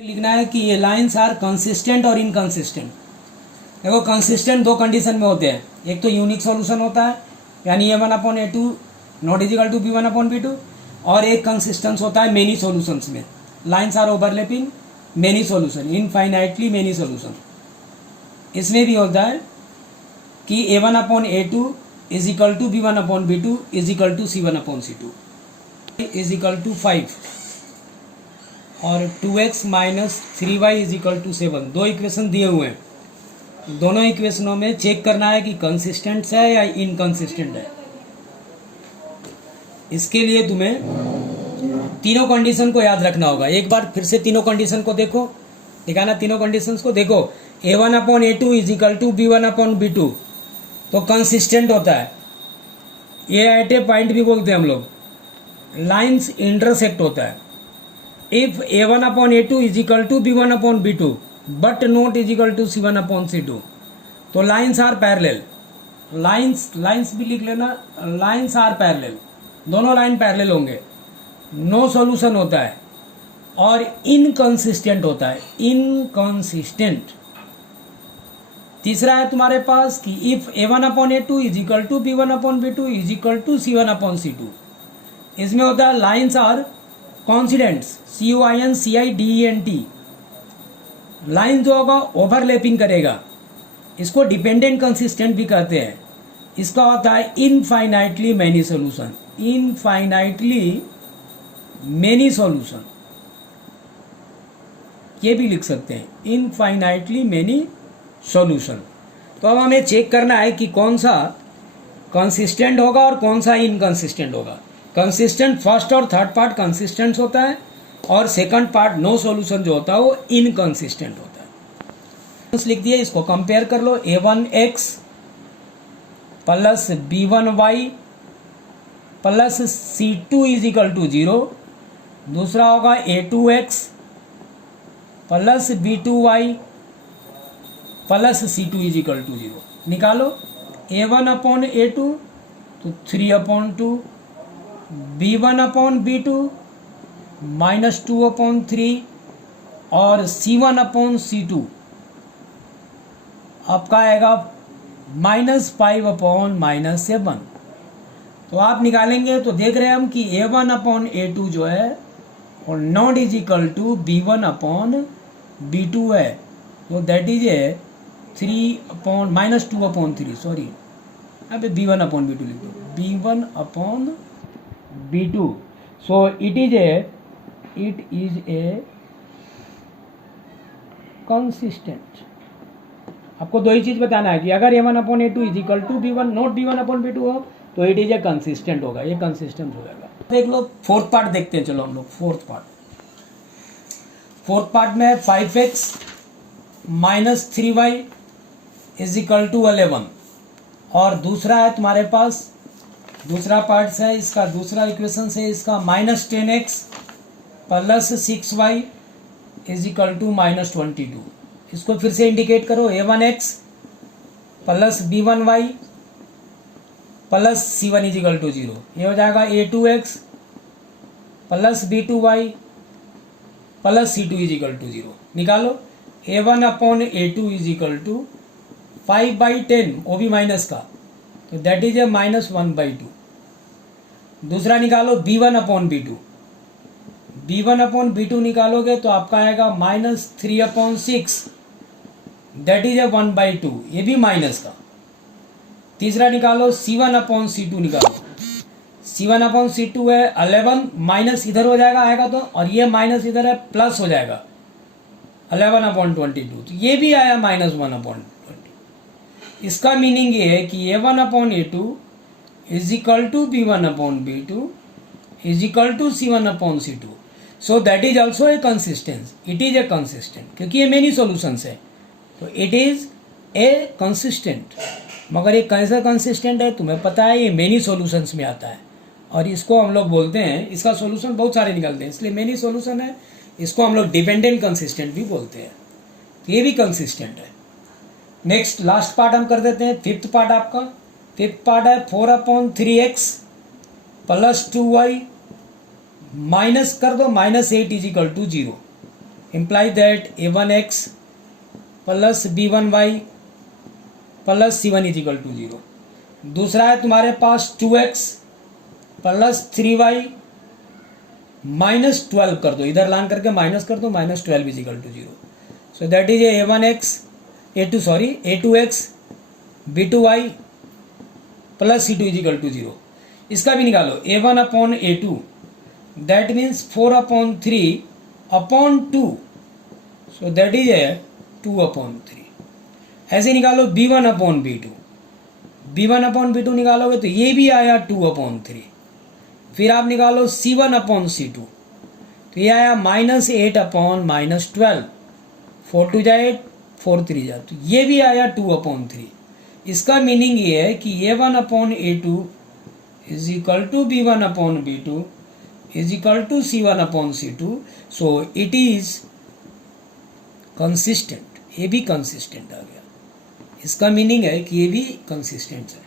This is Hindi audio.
लिखना है कि ये लाइंस आर कंसिस्टेंट और इनकंसिस्टेंट। देखो कंसिस्टेंट दो कंडीशन में होते हैं, एक तो यूनिक सॉल्यूशन होता है यानी A1/A2 not is equal to B1/B2, और एक कंसिस्टेंस होता है मेनी सॉल्यूशंस में। Lines are overlapping many solution, infinitely many solution. इसमें भी होता है कि A1/A2 is equal to B1/B2 is equal to C1/C2 is equal to 5 और 2x minus 3y is equal to 7। दो इक्वेशन दिए हुए हैं, दोनों इक्वेशनों में चेक करना है कि कंसिस्टेंट है या इनकंसिस्टेंट है। इसके लिए तुम्हें तीनों कंडीशन को याद रखना होगा। एक बार फिर से तीनों कंडीशन को देखो, दिखाना तीनों कंडीशंस को देखो। A1/A2 is equal to B1/B2 तो कंसिस्टेंट होता है। ये एट ए पॉइंट भी बोलते हैं हम लोग। लाइंस इंटरसेक्ट होता है। If A1/A2 is equal to B1/B2 but not is equal to C1/C2 तो लाइन्स आर पैरेलल। लाइन्स भी लिख लेना, लाइन्स आर पैरेलल, दोनों लाइन पैरेलल होंगे। नो सॉल्यूशन होता है और इनकंसिस्टेंट होता है, इनकंसिस्टेंट। तीसरा है तुम्हारे पास कि if A1/A2 is equal to B1/B2 is equal to C1/C2। इसमें होता है लाइन्स आर कॉन्सिडेंट्स, COINCIDENT। लाइन जो होगा ओवरलैपिंग करेगा, इसको डिपेंडेंट कंसिस्टेंट भी कहते हैं। इसका होता है infinitely many solution, infinitely many solution, ये भी लिख सकते हैं इनफाइनाइटली मैनी सॉल्यूशन। तो अब हमें चेक करना है कि कौन सा कंसिस्टेंट होगा और कौन सा इनकंसिस्टेंट होगा। कंसिस्टेंट फर्स्ट और थर्ड पार्ट कंसिस्टेंट होता है और सेकंड पार्ट नो सॉल्यूशन जो होता है वो इनकंसिस्टेंट होता है। लिख दिए, इसको कंपेयर कर लो। A1x plus B1y plus C2 is equal to 0। दूसरा होगा A2x plus B2y plus C2 is equal to 0। निकालो A1/A2 तो 3/2, B1/B2 माइनस 2/3 और C1/C2 आपका आएगा -5/-7। तो आप निकालेंगे तो देख रहे हैं हम कि A1/A2 जो है और not is equal to B1/B2 है, तो दैट इज ए -2/3, सॉरी अबे B1/B2 लिख दो, B1/B2। So it is a consistent. आपको दो ही चीज बताना है कि अगर A1/A2 is equal to B1 not B1/B2 हो तो इट इज ए कंसिस्टेंट होगा, ये कंसिस्टेंट हो जाएगा। देख लो फोर्थ पार्ट देखते हैं, चलो हम लोग फोर्थ पार्ट में 5x minus 3y is equal to 11 और दूसरा है तुम्हारे पास, दूसरा पार्ट है इसका, दूसरा इक्वेशन से इसका -10x plus 6y is equal to -22। इसको फिर से इंडिकेट करो। A1x plus B1y plus C1 is equal to 0। ये हो जाएगा A2x plus B2y plus C2 is equal to 0। निकालो A1/A2 इज इक्वल टू 5/10, वो भी माइनस का, तो दैट इज ए -1/2। दूसरा निकालो B1/B2, B1/B2 निकालोगे तो आपका आएगा -3/6, दैट इज ए 1/2, ये भी माइनस का। तीसरा निकालो C1/C2 निकालो, C1/C2 है 11, माइनस इधर हो जाएगा आएगा तो, और ये माइनस इधर है प्लस हो जाएगा 11/22, तो ये भी आया -1/20। इसका मीनिंग ये है कि A1/A2 is equal to B1/B2 is equal to C1/C2। So that is also a consistence, it is a consistent, क्योंकि ये मेनी सॉल्यूशंस है तो इट इज ए कंसिस्टेंट। मगर ये कैसा कंसिस्टेंट है तुम्हें पता है, ये मेनी सॉल्यूशंस में आता है और इसको हम लोग बोलते हैं, इसका सॉल्यूशन बहुत सारे निकलते हैं इसलिए मेनी सॉल्यूशन है। इसको हम लोग डिपेंडेंट कंसिस्टेंट भी बोलते हैं, तो ये भी कंसिस्टेंट है। नेक्स्ट लास्ट पार्ट हम कर देते हैं, फिफ्थ पार्ट आपका। फिफ्थ पार्ट है 4/3x प्लस 2y माइनस कर दो -8 is equal to 0। Imply that a1x plus b1y plus c1 is equal to 0। दूसरा है तुम्हारे पास 2x प्लस 3y माइनस 12 कर दो, इधर लान करके माइनस कर दो, minus 12 is equal to 0। So that is a2x b2y plus c2 is equal to 0। इसका भी निकालो a1 upon a2 that means 4/3 upon 2, so that is 2/3। ऐसे निकालो b1 upon b2, b1 upon b2 निकालोगे तो ये भी आया 2/3। फिर आप निकालो c1 अपॉन c2 तो ये आया -8 अपॉन -12, 4 2 जा 8, 4 3 जा, तो ये भी आया 2/3। इसका मीनिंग ये है कि a1 upon a2 is equal to b1 upon b2 is equal to c1 upon c2। So it is consistent, ये भी कंसिस्टेंट आ गया। इसका मीनिंग है कि ये भी कंसिस्टेंट है।